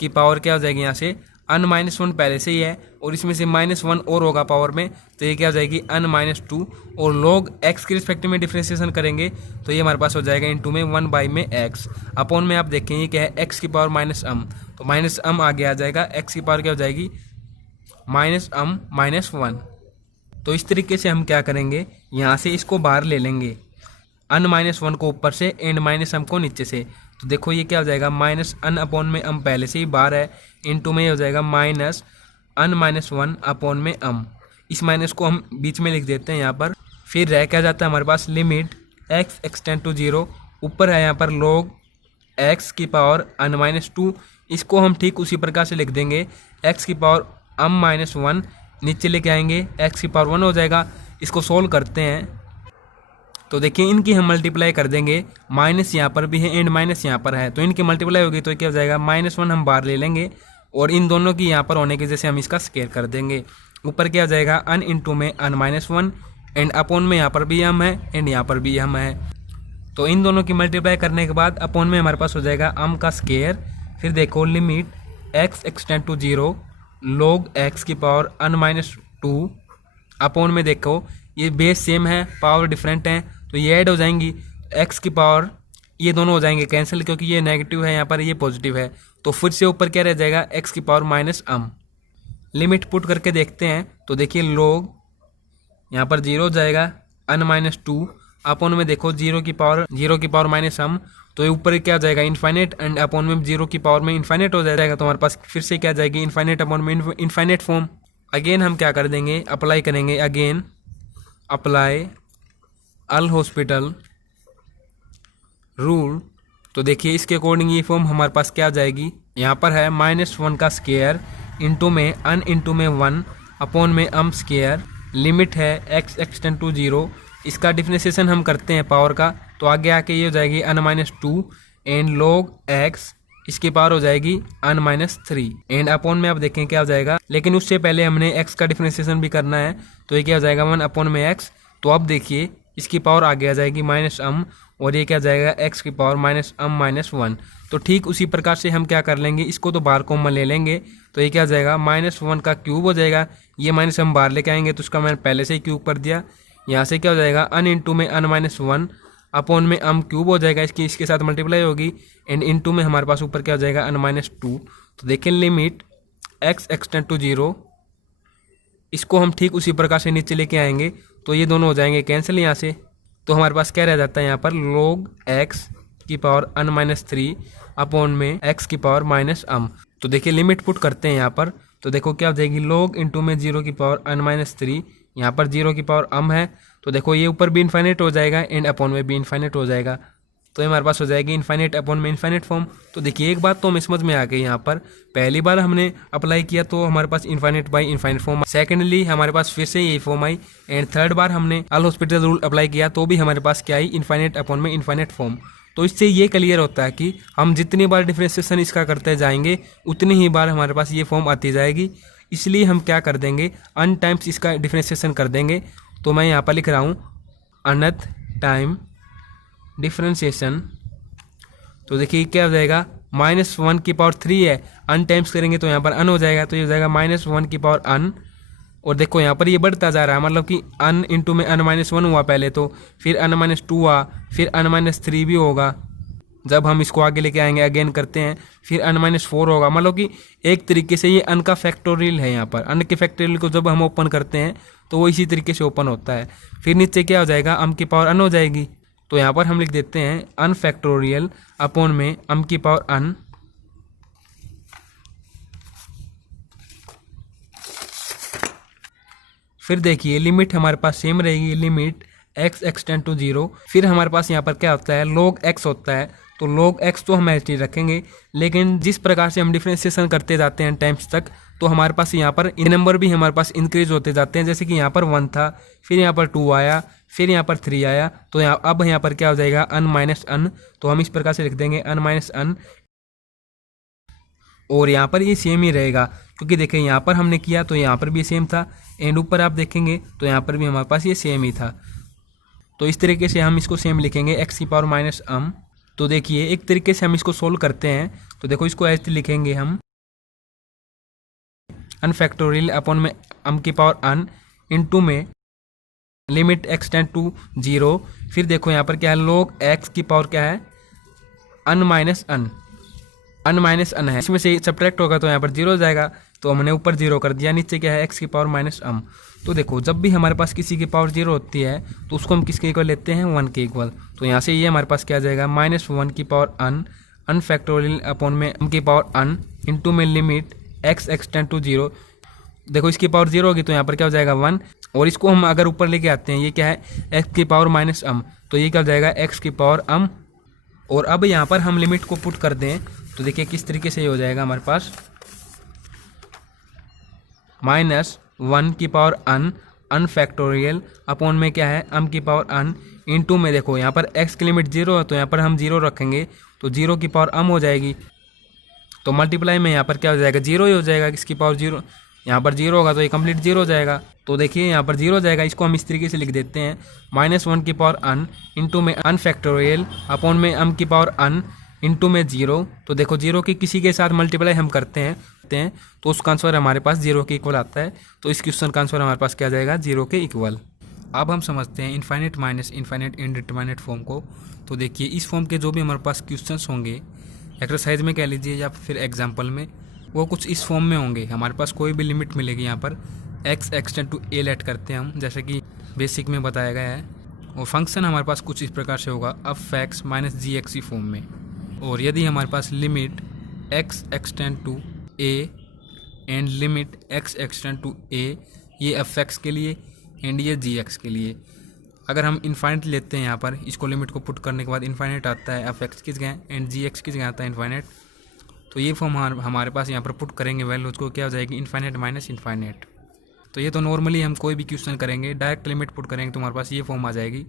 की पावर क्या हो जाएगी, यहाँ से n माइनस 1 पहले से ही है और इसमें से माइनस 1 और होगा पावर में तो ये क्या हो जाएगी n माइनस 2, और log x के रिस्पेक्ट में डिफ्रेंसिएशन करेंगे तो ये हमारे पास हो जाएगा इंटू में 1 बाई में x अपॉन में आप देखें ये क्या है x की पावर माइनस m, तो माइनस m आगे आ जाएगा, x की पावर क्या हो जाएगी माइनस m माइनस 1। तो इस तरीके से हम क्या करेंगे, यहाँ से इसको बाहर ले लेंगे, n माइनस 1 को ऊपर से एंड माइनस m को नीचे से। तो देखो ये क्या हो जाएगा माइनस n अपॉन में m पहले से ही बाहर है, इंटू में हो जाएगा माइनस n माइनस 1 अपॉन में m। इस माइनस को हम बीच में लिख देते हैं यहाँ पर। फिर रह क्या जाता है हमारे पास लिमिट x एक्सटेंड टू 0, ऊपर है यहाँ पर log x की पावर n माइनस 2, इसको हम ठीक उसी प्रकार से लिख देंगे x की पावर m माइनस 1, नीचे लेके आएंगे x की पावर 1 हो जाएगा। इसको सोल्व करते हैं तो देखिए इनकी हम मल्टीप्लाई कर देंगे, माइनस यहाँ पर भी है एंड माइनस यहाँ पर है तो इनकी मल्टीप्लाई होगी तो क्या हो जाएगा माइनस 1 हम बाहर ले लेंगे और इन दोनों की यहाँ पर होने की वजह से हम इसका स्क्वायर कर देंगे। ऊपर क्या हो जाएगा n इंटू में n माइनस 1 एंड अपॉन में यहाँ पर भी m है एंड यहाँ पर भी m है। तो इन दोनों की मल्टीप्लाई करने के बाद अपॉन में हमारे पास हो जाएगा m का स्क्वायर। फिर देखो limit x extend to 0 log x की पावर n माइनस 2 अपॉन में देखो ये बेस सेम है पावर डिफरेंट है तो ये ऐड हो जाएंगी, x की पावर ये दोनों हो जाएंगे कैंसिल क्योंकि ये नेगेटिव है यहाँ पर ये पॉजिटिव है, तो फिर से ऊपर क्या रह जाएगा x की power minus m। Limit put करके देखते हैं तो देखिए लोग यहाँ पर 0 हो जाएगा n-2 अपॉन में देखो 0 की पावर माइनस m, तो ये ऊपर क्या जाएगा इनफाइनेट एंड अपॉन में 0 की पावर में इनफाइनेट हो जाएगा। तो हमारे पास फिर से क्या जाएगी इनफाइनेट अपॉन में इनफाइनेट फॉर्म। अगेन हम क्या कर देंगे अप्लाई करेंगे, अगेन अप्लाई अल हॉस्पिटल रूल। तो देखिए इसके अकॉर्डिंग ये फॉर्म हमारे पास क्या जाएगी, यहाँ पर है -1 का स्क्वायर इंटू में अन इंटू में 1 अपॉन में m स्क्वायर, लिमिट है x एक्सटेंड टू 0। इसका डिफरेंशिएशन हम करते हैं पावर का, तो आगे आके ये हो जाएगी n-2 एंड log x, इसकी पावर हो जाएगी n-3 एंड अपॉन में आप देखें क्या हो जाएगा। लेकिन उससे पहले हमने x का डिफरेंशिएशन भी करना है, तो ये क्या हो जाएगा 1 अपॉन में x। तो अब देखिए इसकी पावर आगे आ जाएगी -m और ये क्या जाएगा x की पावर -m-1। तो ठीक उसी प्रकार से हम क्या कर लेंगे, इसको तो बाहर कॉमन ले लेंगे, तो ये क्या जाएगा -1 का क्यूब हो जाएगा। ये माइनस हम बाहर लेके आएंगे तो उसका मैंने पहले से ही क्यूब कर दिया। यहाँ से क्या हो जाएगा n इंटू में n-1 अपॉन में m क्यूब हो जाएगा, इसके साथ मल्टीप्लाई होगी एंड इंटू में हमारे पास ऊपर क्या हो जाएगा n-2। तो देखें लिमिट x एक्सटेंड टू 0, इसको हम ठीक उसी प्रकार से नीचे लेके आएंगे तो ये दोनों हो जाएंगे कैंसिल यहाँ से। तो हमारे पास क्या रह जाता है यहाँ पर log x की पावर n-3 अपॉन में x की पावर -m। तो देखिए लिमिट पुट करते हैं यहाँ पर, तो देखो क्या हो जाएगी log इंटू में 0 की पावर n-3, यहाँ पर 0 की पावर m है, तो देखो ये ऊपर भी इनफाइनेट हो जाएगा एंड अपॉन में भी इनफाइनेट हो जाएगा। तो ये हमारे पास हो जाएगी इनफाइनेट अपॉन में इनफाइनेट फॉर्म। तो देखिए एक बात तो हमें समझ में आ गई, यहाँ पर पहली बार हमने अप्लाई किया तो हमारे पास infinite by infinite form, secondly हमारे पास फिर से यही फॉर्म आई एंड थर्ड बार हमने अल हॉस्पिटल रूल अप्लाई किया तो भी हमारे पास क्या आई इनफाइनेट अपॉन में इनफाइनेट फॉर्म। तो इससे ये क्लियर होता है कि हम जितनी बार डिफरेंशिएशन इसका करते जाएंगे उतनी ही बार हमारे पास ये फॉर्म आती जाएगी। इसलिए हम क्या कर देंगे अन टाइम्स इसका डिफरेंशिएशन कर देंगे। तो मैं यहाँ पर लिख रहा हूँ अनथ टाइम डिफरेंशिएशन। तो देखिए क्या हो जाएगा -1 की पावर 3 है, अन टाइम्स करेंगे तो यहाँ पर अन हो जाएगा, तो ये हो जाएगा -1 की पावर अन। और देखो यहाँ पर ये बढ़ता जा रहा है, मतलब कि अन इंटू में n-1 हुआ पहले, तो फिर n-2 हुआ, फिर n-3 भी होगा जब हम इसको आगे लेके आएंगे, अगेन करते हैं, फिर n-4 होगा। मतलब कि एक तरीके से ये अन का फैक्टोरियल है। यहाँ पर अन के फैक्टोरियल को जब हम ओपन करते हैं तो वो इसी तरीके से ओपन होता है। फिर नीचे क्या हो जाएगा m की पावर n हो जाएगी, तो यहाँ पर हम लिख देते हैं अन फैक्टोरियल अपॉन में m की पावर n। फिर देखिए लिमिट हमारे पास सेम रहेगी, लिमिट x एक्सटेंड टू 0। फिर हमारे पास यहाँ पर क्या होता है log x होता है, तो log x तो हम ऐसे रखेंगे, लेकिन जिस प्रकार से हम डिफरेंशिएशन करते जाते हैं टाइम्स तक तो हमारे पास यहाँ पर इन नंबर भी हमारे पास इंक्रीज होते जाते हैं। जैसे कि यहाँ पर 1 था, फिर यहाँ पर 2 आया, फिर यहाँ पर 3 आया, तो अब यहाँ पर क्या हो जाएगा n-n। तो हम इस प्रकार से लिख देंगे n-n और यहाँ पर ये सेम ही रहेगा, क्योंकि देखिए यहाँ पर हमने किया तो यहाँ पर भी सेम था एंड ऊपर आप देखेंगे तो यहाँ पर भी हमारे पास ये सेम ही था। तो इस तरीके से हम इसको सेम लिखेंगे x की पावर -m। तो देखिए एक तरीके से हम इसको सोल्व करते हैं, तो देखो इसको ऐसे लिखेंगे हम अन फैक्टोरियल अपॉन में m की पावर n इंटू में लिमिट एक्सटेंड टू 0। फिर देखो यहाँ पर क्या है log x की पावर क्या है n-n है, इसमें से सब्ट्रैक्ट होगा तो यहाँ पर 0 हो जाएगा, तो हमने ऊपर 0 कर दिया, नीचे क्या है x की पावर -m। तो देखो जब भी हमारे पास किसी की पावर 0 होती है तो उसको हम किसके इक्वल लेते हैं 1 के इक्वल। तो यहाँ से ये हमारे पास क्या आ जाएगा -1 की पावर अन फैक्टोरियल अपॉन में m की पावर n इंटू में लिमिट x एक्सटेंड टू 0। देखो इसकी पावर 0 होगी तो यहाँ पर क्या हो जाएगा 1, और इसको हम अगर ऊपर लेके आते हैं ये क्या है x की पावर -m, तो ये क्या हो जाएगा x की पावर m। और अब यहाँ पर हम लिमिट को पुट कर दें तो देखिए किस तरीके से ये हो जाएगा हमारे पास -1 की पावर अन फैक्टोरियल अपॉन में क्या है m की पावर n इंटू में देखो यहाँ पर x की लिमिट 0 है तो यहाँ पर हम 0 रखेंगे तो 0 की पावर m हो जाएगी। तो मल्टीप्लाई में यहाँ पर क्या हो जाएगा 0 ही हो जाएगा, इसकी पावर 0, यहाँ पर 0 होगा तो ये कंप्लीट 0 हो जाएगा। तो देखिए यहाँ पर 0 हो जाएगा, इसको हम इस तरीके से लिख देते हैं -1 की पावर n इंटू में अन फैक्टोरियल अपॉन में m की पावर n इंटू में 0। तो देखो 0 की किसी के साथ मल्टीप्लाई हम करते हैं तो उसका आंसर हमारे पास 0 के इक्वल आता है। तो इस क्वेश्चन का आंसर हमारे पास क्या जाएगा 0 के इक्वल। अब हम समझते हैं infinite minus infinite indeterminate form को। तो देखिए इस फॉर्म के जो भी हमारे पास क्वेश्चंस होंगे एक्सरसाइज में कह लीजिए या फिर एग्जाम्पल में, वो कुछ इस फॉर्म में होंगे। हमारे पास कोई भी लिमिट मिलेगी यहाँ पर x extend to a let करते हैं हम, जैसे कि बेसिक में बताया गया है। और फंक्शन हमारे पास कुछ इस प्रकार से होगा f x minus G X form में। और यदि हमारे पास limit x extend to a and limit x extend to a, ये f x के लिए एंड ये जी एक्स के लिए, अगर हम इन्फाइनेट लेते हैं यहाँ पर, इसको लिमिट को पुट करने के बाद इन्फाइनेट आता है f x की जगह एंड जी एक्स की जगह आता है इन्फाइनेट। तो ये फॉर्म हमारे पास यहाँ पर पुट करेंगे वैल्यूज को, क्या हो जाएगी इन्फाइनेट माइनस इन्फाइनेट। तो ये तो नॉर्मली हम कोई भी क्वेश्चन करेंगे डायरेक्ट लिमिट पुट करेंगे तो हमारे पास ये फॉर्म आ जाएगी।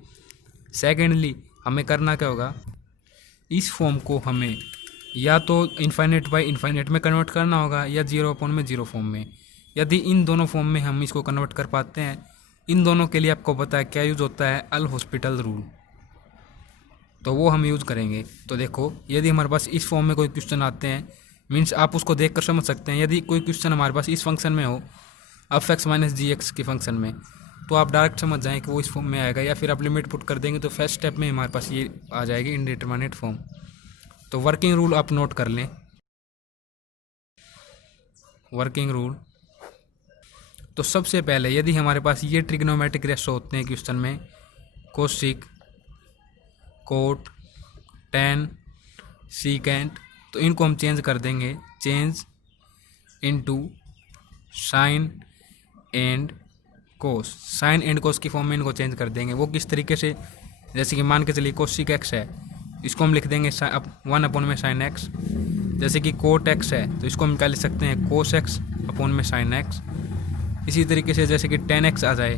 सेकेंडली हमें करना क्या होगा, इस फॉर्म को हमें या तो इन्फाइनेट बाई इन्फाइनेट में कन्वर्ट करना होगा या 0/0 फॉर्म में। यदि इन दोनों फॉर्म में हम इसको कन्वर्ट कर पाते हैं, इन दोनों के लिए आपको पता है क्या यूज़ होता है, अल हॉस्पिटल रूल, तो वो हम यूज़ करेंगे। तो देखो यदि हमारे पास इस फॉर्म में कोई क्वेश्चन आते हैं, मीन्स आप उसको देख कर समझ सकते हैं। यदि कोई क्वेश्चन हमारे पास इस फंक्शन में हो f x minus G x के फंक्शन में, तो आप डायरेक्ट समझ जाएं कि वो इस फॉर्म में आएगा, या फिर आप लिमिट पुट कर देंगे तो फर्स्ट स्टेप में हमारे पास ये आ जाएगी इनडिटरमिनेट फॉर्म। तो वर्किंग रूल आप नोट कर लें। वर्किंग रूल, तो सबसे पहले यदि हमारे पास ये ट्रिग्नोमेट्रिक रेशो होते हैं क्वेश्चन में, कोसिक, कोट, टेन, सीकेंट, तो इनको हम चेंज कर देंगे, change into sine and cos. Sine and cos की फॉर्म में इनको चेंज कर देंगे। वो किस तरीके से, जैसे कि मान के चलिए कोसिक एक्स है, इसको हम लिख देंगे 1 में साइन एक्स। जैसे कि कोट एक्स है तो इसको हम क्या लिख सकते हैं, कोस एक्स अपॉन में साइन एक्स। इसी तरीके से जैसे कि 10x आ जाए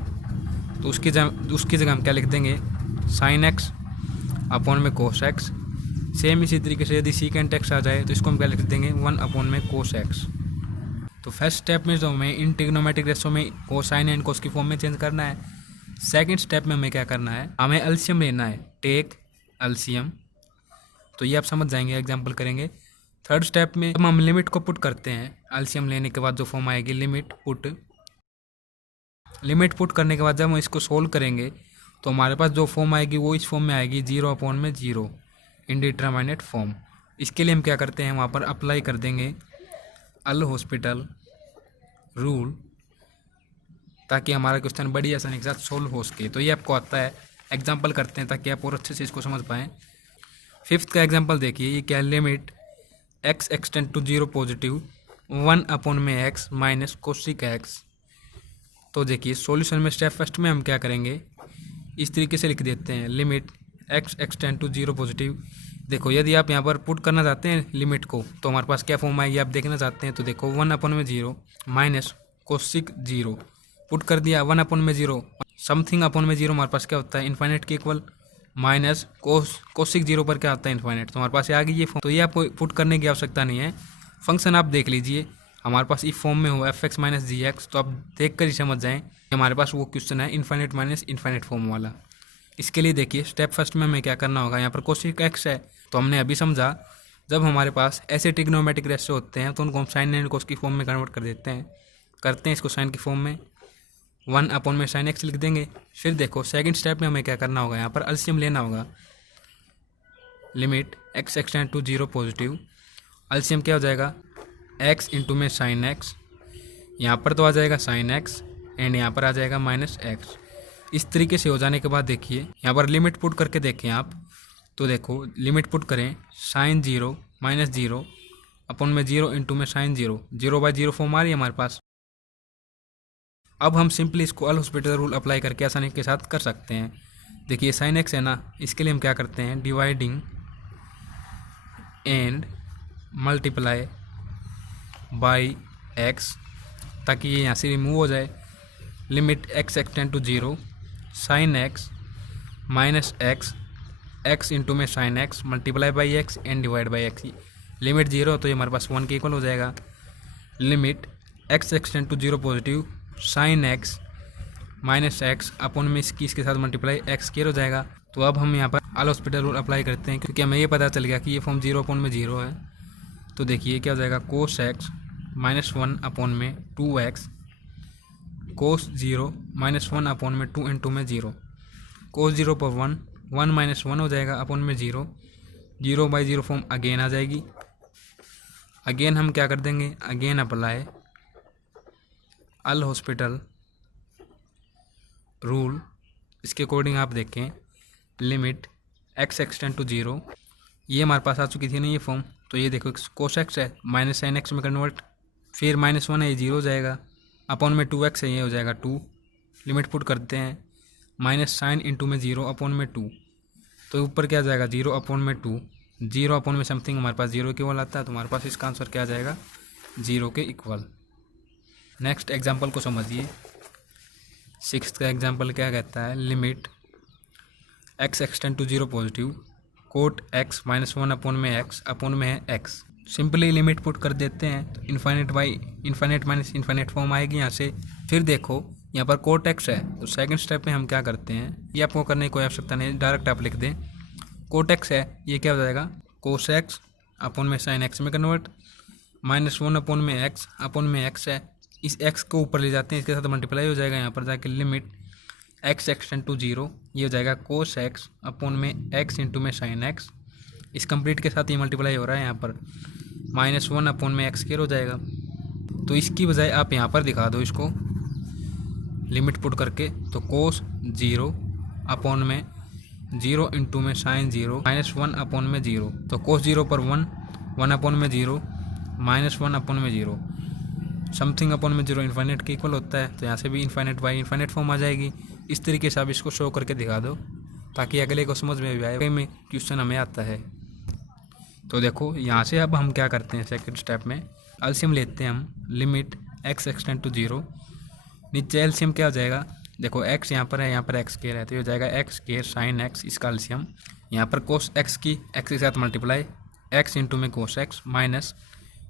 तो उसकी जगह हम क्या लिख देंगे, साइन एक्स अपॉन में कोस एक्स। सेम इसी तरीके से यदि सीकेंट एक्स आ जाए तो इसको हम क्या लिख देंगे, 1 अपॉन में कोस एक्स। तो फर्स्ट स्टेप में जो हमें इन ट्रिग्नोमेट्रिक रेशो में कोसाइन एंड कोस की फॉर्म में चेंज करना है। सेकंड स्टेप में हमें क्या करना है, हमें एलसीएम लेना है, टेक एलसीएम। तो ये आप समझ जाएंगे, एग्जांपल करेंगे। थर्ड स्टेप में हम लिमिट को पुट करते हैं। एलसीएम लेने के बाद जो फॉर्म आएगी लिमिट पुट करने के बाद जब हम इसको सोल्व करेंगे तो हमारे पास जो फॉर्म आएगी वो इस फॉर्म में आएगी, 0/0 इनडिटरमिनेट फॉर्म। इसके लिए हम क्या करते हैं, वहाँ पर अप्लाई कर देंगे अल हॉस्पिटल रूल, ताकि हमारा क्वेश्चन बड़ी आसानी के साथ सोल्व हो सके। तो ये आपको आता है, एग्जांपल करते हैं ताकि आप और अच्छे से इसको समझ पाएँ। फिफ्थ का एग्जांपल देखिए, ये क्या है, limit x extend to 0 positive 1 में x माइनस कोसिक एक्स। तो देखिए सॉल्यूशन में स्टेप फर्स्ट में हम क्या करेंगे, इस तरीके से लिख देते हैं, limit x extend to 0 positive. देखो यदि आप यहाँ पर पुट करना चाहते हैं लिमिट को तो हमारे पास क्या फॉर्म आएगी आप देखना चाहते हैं, तो देखो 1 में 0 माइनस कोसिक 0 पुट कर दिया, 1 में 0 समथिंग अपॉन में 0 हमारे पास क्या होता है, इन्फाइनेट के इक्वल, माइनस कोसिक 0 पर क्या होता है, इन्फाइनेट। तो हमारे पास आ गई ये फॉर्म। तो ये आपको पुट करने की आवश्यकता नहीं है, फंक्शन आप देख लीजिए हमारे पास इस फॉर्म में हो f x minus G x. तो आप देख कर ही समझ जाएँ कि हमारे पास वो क्वेश्चन है इन्फाइनेट माइनस इन्फाइनेट फॉर्म वाला। इसके लिए देखिए स्टेप फर्स्ट में हमें क्या करना होगा, यहाँ पर कोसिक एक्स है तो हमने अभी समझा, जब हमारे पास ऐसे ट्रिग्नोमेट्रिक रेशो होते हैं तो उनको हम साइन एंड कोस की फॉर्म में कन्वर्ट कर देते हैं, करते हैं इसको साइन की फॉर्म में, 1 में साइन एक्स लिख देंगे। फिर देखो सेकंड स्टेप में हमें क्या करना होगा, यहाँ पर एलसीएम लेना होगा, limit x extend to 0 positive, LCM क्या हो जाएगा, x इंटू में साइन एक्स, यहाँ पर तो आ जाएगा साइन एक्स एंड यहाँ पर आ जाएगा माइनस एक्स। इस तरीके से हो जाने के बाद देखिए यहाँ पर लिमिट पुट करके देखें आप, तो देखो लिमिट पुट करें, साइन 0 माइनस 0 अपॉन में 0 इंटू में साइन 0, 0/0 फॉर्म आ रही है हमारे पास। अब हम सिंपली इसको अल हॉस्पिटल रूल अप्लाई करके आसानी के साथ कर सकते हैं। देखिए साइन एक्स है ना, इसके लिए हम क्या करते हैं, dividing and multiply by X, ताकि ये यहाँ से रिमूव हो जाए। Limit x extend to 0 sine x minus X into में sine X multiply by X and divide by X. Limit 0 तो ये हमारे पास 1 के इक्वल हो जाएगा। Limit x extend to 0 positive sine x minus x upon में इसके साथ मल्टीप्लाई एक्स केयर हो जाएगा। तो अब हम यहाँ पर अल हॉस्पिटल रूल अप्लाई करते हैं, क्योंकि हमें ये पता चल गया कि ये फॉर्म 0/0 है। तो देखिए क्या हो जाएगा, कोस एक्स माइनस 1 अपॉन में 2x, कोस 0 माइनस 1 अपॉन में 2 इंटू में 0, कोस 0 पर 1 माइनस 1 हो जाएगा अपॉन में 0, 0/0 फॉर्म अगेन आ जाएगी। अगेन हम क्या कर देंगे, अगेन अप्लाई अल हॉस्पिटल रूल। इसके अकॉर्डिंग आप देखें लिमिट x एक्सटेंड टू 0, ये हमारे पास आ चुकी थी ना ये फॉर्म। तो ये देखो कोस एक्स है माइनस साइन एक्स में कन्वर्ट, फिर -1 है ये 0 हो जाएगा, अपॉन में 2x है ये हो जाएगा 2। लिमिट पुट करते हैं माइनस साइन इंटू में 0 अपॉन में 2, तो ऊपर क्या जाएगा 0 अपॉन में 2, 0 अपॉन में समथिंग हमारे पास 0 के इक्वल आता है, तो हमारे पास इसका आंसर क्या आ जाएगा 0 के इक्वल। नेक्स्ट एग्जाम्पल को समझिए। 6th का एग्जाम्पल क्या कहता है, limit x extend to 0 positive cot x -1 upon में x अपॉन में है x। सिंपली लिमिट पुट कर देते हैं तो infinite by infinite minus infinite form आएगी यहाँ से। फिर देखो यहाँ पर कोट x है, तो सेकंड स्टेप में हम क्या करते हैं, ये आपको करने की कोई आवश्यकता नहीं, डायरेक्ट आप लिख दें कोट x है, ये क्या हो जाएगा कोस x अपॉन में साइन x में कन्वर्ट, -1 अपॉन में x अपॉन में x है, इस x को ऊपर ले जाते हैं, इसके साथ मल्टीप्लाई हो जाएगा यहाँ पर जाके लिमिट x एक्सटेंड टू 0, ये हो जाएगा कोस x अपॉन में x इंटू में साइन x। इस कंप्लीट के साथ ये मल्टीप्लाई हो रहा है यहाँ पर -1 अपॉन में x स्क्वायर हो जाएगा। तो इसकी बजाय आप यहाँ पर दिखा दो इसको लिमिट पुट करके, तो कोस 0 अपॉन में 0 इंटू में साइन 0 -1 अपॉन में 0, तो कोस 0 पर 1 अपॉन में 0 -1 अपॉन में 0 समथिंग अपॉन में 0 इन्फाइनेट के इक्वल होता है, तो यहाँ से भी इन्फाइनेट बाई इन्फाइनेट फॉर्म आ जाएगी। इस तरीके से आप इसको शो करके दिखा दो ताकि अगले को समझ में भी आए में क्वेश्चन हमें आता है। तो देखो यहाँ से अब हम क्या करते हैं, सेकंड स्टेप में एलसीएम लेते हैं हम, लिमिट x एक्सटेंड टू 0, नीचे एलसीएम क्या हो जाएगा, देखो x यहाँ पर है, यहाँ पर x स्क्वायर है, तो ये हो जाएगा x स्क्वायर साइन x, इसका एलसीएम यहाँ पर कोस x की x के साथ मल्टीप्लाई x इंटू में कोस x माइनस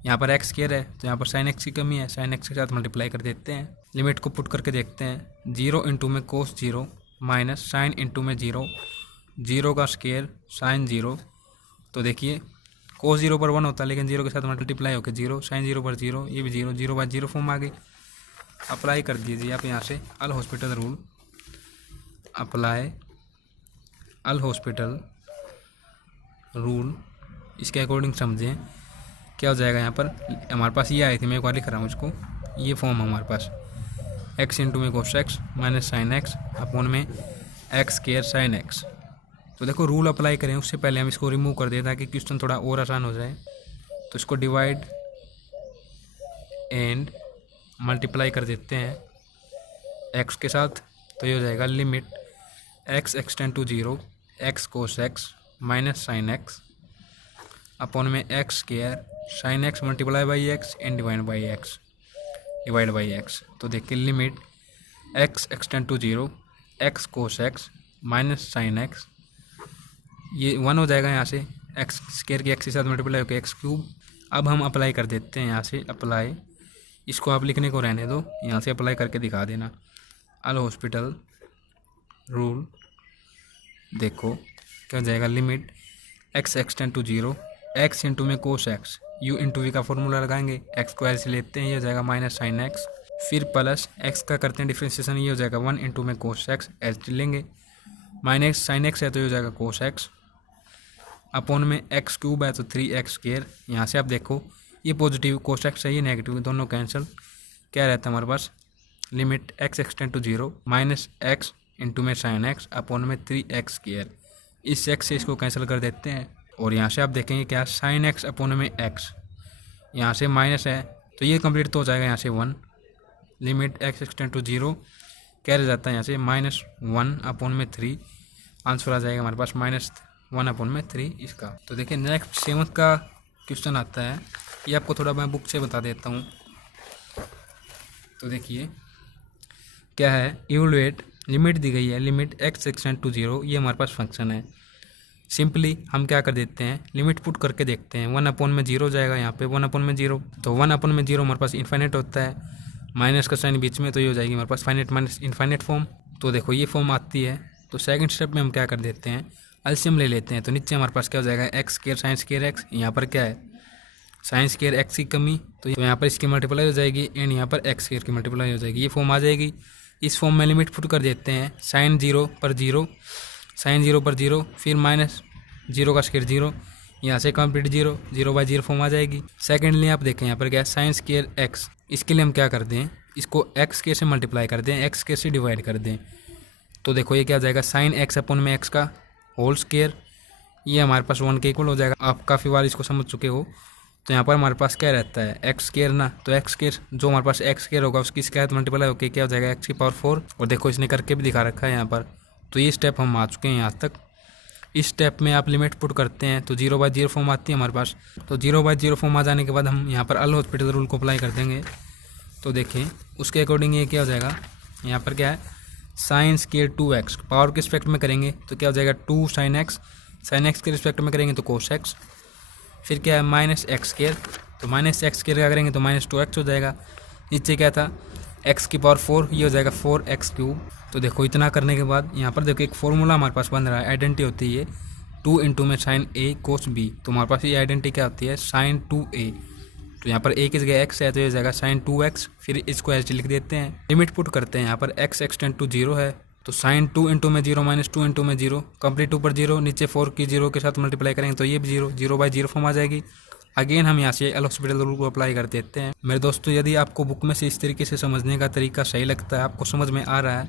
यहाँ पर x स्क्वायर है, तो यहाँ पर साइन x की कमी है, साइन x के साथ मल्टीप्लाई कर देते हैं। लिमिट को पुट करके देखते हैं 0 इंटू में कोस 0 माइनस साइन इंटू में 0, 0 का स्क्वायर साइन 0, तो देखिए कोस 0 पर 1 होता है, लेकिन 0 के साथ मल्टीप्लाई होकर 0, साइन 0 पर 0, ये भी 0, 0 बाय 0 फॉर्म आ गई। अप्लाई कर दीजिए आप यहाँ से अल हॉस्पिटल रूल, अप्लाई अल हॉस्पिटल रूल, इसके अकॉर्डिंग समझें क्या हो जाएगा। यहाँ पर हमारे पास ये आई थी, मैं एक बार लिख रहा हूँ इसको, ये फॉर्म हमारे पास x इंटू में cos x minus sine x upon में x स्क्वायर साइन x। तो देखो रूल अप्लाई करें उससे पहले हम इसको रिमूव कर दें ताकि क्वेश्चन थोड़ा और आसान हो जाए। तो इसको डिवाइड एंड मल्टीप्लाई कर देते हैं x के साथ, तो ये हो जाएगा limit x extend to 0 x cos x minus sine x upon में x square sine x multiply by x and divide by x। तो देखिए limit x extend to 0 x cos x minus sine x, ये 1 हो जाएगा यहाँ से, x square के x के साथ मल्टीप्लाई होकर x क्यूब। अब हम अप्लाई कर देते हैं यहाँ से, अप्लाई, इसको आप लिखने को रहने दो, यहाँ से अप्लाई करके दिखा देना अल हॉस्पिटल रूल। देखो क्या हो जाएगा, limit x extend to 0 x into में cos x, u into v का फॉर्मूला लगाएंगे, x को ऐसे लेते हैं, ये हो जाएगा माइनस साइन x, फिर प्लस x का करते हैं डिफ्रेंशिएशन, ये हो जाएगा 1 इंटू में कोस x एच लेंगे, माइनस साइन x है तो ये हो जाएगा कोस x अपॉन में x क्यूब है तो 3x स्क्वायर। यहाँ से आप देखो ये पॉजिटिव कोस x है, ये नेगेटिव, दोनों कैंसिल, क्या रहता है हमारे पास limit x extend to 0 minus x into में साइन x अपॉन में 3x स्क्वायर। इस x से इसको कैंसिल कर देते हैं और यहाँ से आप देखेंगे क्या साइन x अपॉन में x, यहाँ से माइनस है तो ये कंप्लीट तो हो जाएगा यहाँ से 1, लिमिट x एक्सटेंड टू 0 क्या रह जाता है यहाँ से -1 अपॉन में 3, आंसर आ जाएगा हमारे पास -1 अपॉन में 3 इसका। तो देखिए नेक्स्ट 7th का क्वेश्चन आता है, ये आपको थोड़ा मैं बुक से बता देता हूँ। तो देखिए क्या है, इवैल्यूएट, लिमिट दी गई है लिमिट x एक्सटेंड टू 0, ये हमारे पास फंक्शन है। सिंपली हम क्या कर देते हैं, लिमिट पुट करके देखते हैं, 1 अपॉन में 0 जाएगा यहाँ पे 1 अपॉन में 0, तो 1 अपॉन में 0 हमारे पास इन्फाइनेट होता है, माइनस का साइन बीच में, तो ये हो जाएगी हमारे पास फाइनेट माइनस इन्फाइनेट फॉर्म। तो देखो ये फॉर्म आती है। तो सेकंड स्टेप में हम क्या कर देते हैं, एलसीएम ले लेते हैं, तो नीचे हमारे पास क्या हो जाएगा x square sine square x, यहाँ पर क्या है साइन स्क्वायर x की कमी, तो यहाँ पर इसकी मल्टीप्लाई हो जाएगी एंड यहाँ पर x स्क्वायर की मल्टीप्लाई हो जाएगी, ये फॉर्म आ जाएगी। इस फॉर्म में लिमिट पुट कर देते हैं साइन 0 पर 0, साइन 0 पर 0, फिर माइनस 0 का स्क्वायर 0, यहाँ से complete zero, zero by zero form आ जाएगी। सेकेंडली आप देखें यहाँ पर क्या है साइन स्क्वायर एक्स, इसके लिए हम क्या करते हैं, इसको एक्स स्क्वायर से मल्टीप्लाई कर दें, एक्स स्क्वायर से डिवाइड कर दें। तो देखो ये क्या हो जाएगा साइन एक्स अपॉन में एक्स का होल स्क्वायर, ये हमारे पास 1 के इक्वल हो जाएगा। आप काफ़ी बार इसको समझ चुके हो। तो यहाँ पर हमारे पास क्या रहता है एक्स स्क्वायर ना, तो एक्स स्क्वायर जो हमारे पास एक्स स्क्वायर होगा उसकी स्क्वायर मल्टीप्लाई होकर क्या हो जाएगा एक्स की पावर 4। और देखो इसने करके भी दिखा रखा है यहाँ पर। तो ये स्टेप हम आ चुके हैं यहाँ तक। इस स्टेप में आप लिमिट पुट करते हैं तो 0 बाई 0 फॉर्म आती है हमारे पास। तो 0 बाई 0 फॉर्म आ जाने के बाद हम यहाँ पर अल हॉस्पिटल रूल को अप्लाई कर देंगे। तो देखिए उसके अकॉर्डिंग ये क्या हो जाएगा, यहाँ पर क्या है साइन स्क्वायर 2x, पावर के रिस्पेक्ट में करेंगे तो क्या हो जाएगा 2 साइन एक्स, साइन एक्स के रिस्पेक्ट में करेंगे तो कोस एक्स, फिर क्या है माइनस एक्स स्क्वायर, तो माइनस एक्स स्क्वायर क्या करेंगे तो माइनस 2x हो जाएगा। नीचे क्या था x की पावर 4, ये हो जाएगा 4x क्यूब। तो देखो इतना करने के बाद यहाँ पर देखो एक फॉर्मूला हमारे पास बन रहा है, आइडेंटिटी होती है 2 इंटू में साइन a कोस b। तो हमारे पास ये आइडेंटिटी क्या होती है साइन 2a। तो यहाँ पर a की जगह x है तो ये हो जाएगा साइन 2x, फिर इसको ऐसे लिख देते हैं। लिमिट पुट करते हैं यहाँ पर x एक्सटेंड टू 0 है तो साइन 2 इंटू में 0 माइनस 2 इंटू में 0, कंप्लीट ऊपर 0, नीचे 4 की 0 के साथ मल्टीप्लाई करेंगे तो ये भी 0, 0 बाई 0 फॉर्म आ जाएगी। अगेन हम यहाँ से एल हॉस्पिटल रूल को अप्लाई कर देते हैं। मेरे दोस्तों यदि आपको बुक में से इस तरीके से समझने का तरीका सही लगता है, आपको समझ में आ रहा है,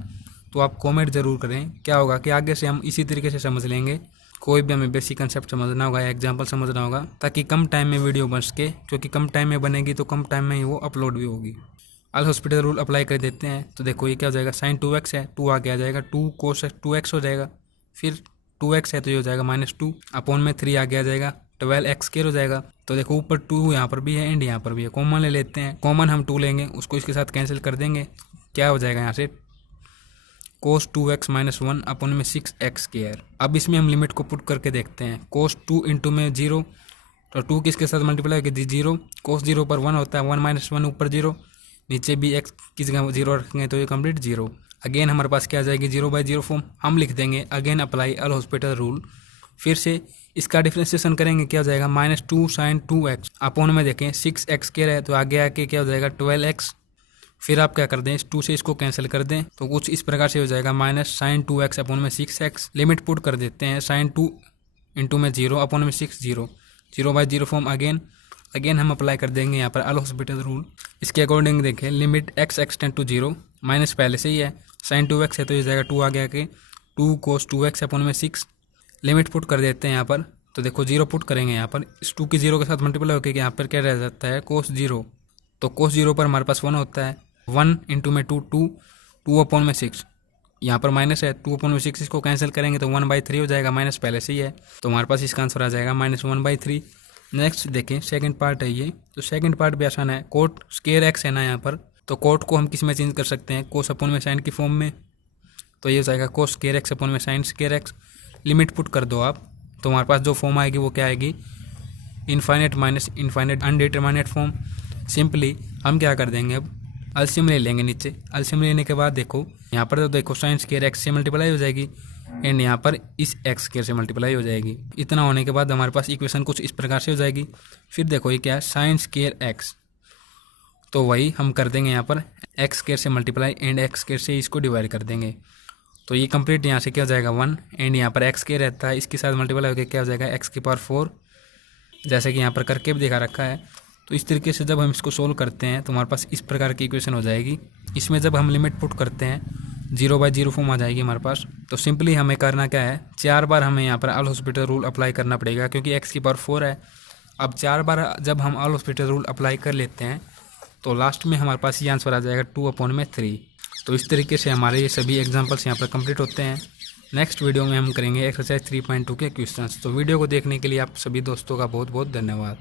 तो आप कमेंट ज़रूर करें। क्या होगा कि आगे से हम इसी तरीके से समझ लेंगे। कोई भी हमें बेसिक कंसेप्ट समझना होगा या एग्जाम्पल समझना होगा ताकि कम टाइम में वीडियो बन सके, क्योंकि कम टाइम में बनेगी तो कम टाइम में ही वो अपलोड भी होगी। अल हॉस्पिटल रूल अप्लाई कर देते हैं तो देखो ये क्या हो जाएगा साइन 2x है, 2 आगे आ जाएगा, 2 कोस 2x हो जाएगा, फिर 2x है तो ये हो जाएगा माइनस 2 अपॉन में 3 आगे आ जाएगा, 12x स्क्वायर हो जाएगा। तो देखो ऊपर 2 यहाँ पर भी है एंड यहाँ पर भी है, कॉमन ले लेते हैं। कॉमन हम 2 लेंगे, उसको इसके साथ कैंसिल कर देंगे। क्या हो जाएगा यहाँ से कोस 2x माइनस 1 अपॉन में 6x स्क्वायर। अब इसमें हम लिमिट को पुट करके देखते हैं। कोस 2 इंटू में 0, तो 2 किसके साथ मल्टीप्लाई होगी 0, कोस 0 पर 1 होता है, 1 माइनस 1 ऊपर 0, नीचे भी x की जगह 0 रखेंगे तो ये कंप्लीट 0। अगेन हमारे पास क्या आ जाएगी 0 बाई 0 फॉर्म हम लिख देंगे। अगेन अप्लाई अल हॉस्पिटल रूल, फिर से इसका डिफ्रेंशिएशन करेंगे, क्या हो जाएगा माइनस 2 साइन 2x अपॉन में देखें 6x स्क्वायर है तो आगे आके क्या हो जाएगा 12x। फिर आप क्या कर दें इस 2 से इसको कैंसिल कर दें तो कुछ इस प्रकार से हो जाएगा माइनस साइन 2x अपॉन में 6x। लिमिट पुट कर देते हैं साइन 2 इंटू में 0 अपॉन में 6 0, 0 बाई 0 फॉर्म। अगेन हम अप्लाई कर देंगे यहाँ पर अल हॉस्पिटल रूल। इसके अकॉर्डिंग देखें limit x extend to 0, minus पहले से ही है, साइन 2x है तो ये जाएगा 2 आगे आके 2 कोस 2x अपॉन में 6। लिमिट पुट कर देते हैं यहाँ पर तो देखो 0 पुट करेंगे यहाँ पर, इस 2 की 0 के साथ मल्टीप्लाई होकर यहाँ पर क्या रह जाता है कोस 0। तो कोस 0 पर हमारे पास 1 होता है, 1 इंटू में 2 2, 2 अपॉन में 6, यहाँ पर माइनस है 2 अपॉन में 6, इसको कैंसिल करेंगे तो 1 बाई 3 हो जाएगा, माइनस पहले से ही है तो हमारे पास इसका आंसर आ जाएगा माइनस 1 बाई 3। नेक्स्ट देखें सेकंड पार्ट है ये, तो सेकंड पार्ट भी आसान है। कोट स्क्वायर एक्स है ना यहाँ पर, तो कोट को हम किस में चेंज कर सकते हैं कोस अपॉन में साइन की फॉर्म में, तो ये हो जाएगा कोस स्क्वायर एक्स अपॉन में sine square x. Limit put कर दो आप तो हमारे पास जो फॉर्म आएगी वो क्या आएगी infinite minus infinite indeterminate form. Simply हम क्या कर देंगे अब एलसीएम ले लेंगे नीचे। एलसीएम लेने के बाद देखो यहाँ पर तो देखो साइन स्क्वायर एक्स से मल्टीप्लाई हो जाएगी एंड यहाँ पर इस एक्स स्क्वायर से मल्टीप्लाई हो जाएगी। इतना होने के बाद हमारे पास इक्वेशन कुछ इस प्रकार से हो जाएगी। फिर देखो ये क्या है साइन स्क्वायर एक्स, तो वही हम कर देंगे यहाँ पर एक्स स्क्वायर से मल्टीप्लाई एंड एक्स स्क्वायर से इसको डिवाइड कर देंगे तो ये कंप्लीट यहाँ से क्या हो जाएगा 1 एंड यहाँ पर एक्स स्क्वायर रहता है, इसके साथ मल्टीप्लाई होकर क्या हो जाएगा एक्स की पावर 4, जैसे कि यहाँ पर करके भी दिखा रखा है। तो इस तरीके से जब हम इसको सोल्व करते हैं तो हमारे पास इस प्रकार की इक्वेशन हो जाएगी। इसमें जब हम लिमिट पुट करते हैं 0 बाई 0 फॉर्म आ जाएगी हमारे पास। तो सिंपली हमें करना क्या है 4 बार हमें यहाँ पर अल हॉस्पिटल रूल अप्लाई करना पड़ेगा क्योंकि एक्स की पावर 4 है। अब 4 बार जब हम अल हॉस्पिटल रूल अप्लाई कर लेते हैं तो लास्ट में हमारे पास ये आंसर आ जाएगा 2 अपॉन में 3। तो इस तरीके से हमारे ये सभी एग्जाम्पल्स यहाँ पर कंप्लीट होते हैं। नेक्स्ट वीडियो में हम करेंगे एक्सरसाइज 3.2 के क्वेश्चंस। तो वीडियो को देखने के लिए आप सभी दोस्तों का बहुत बहुत धन्यवाद।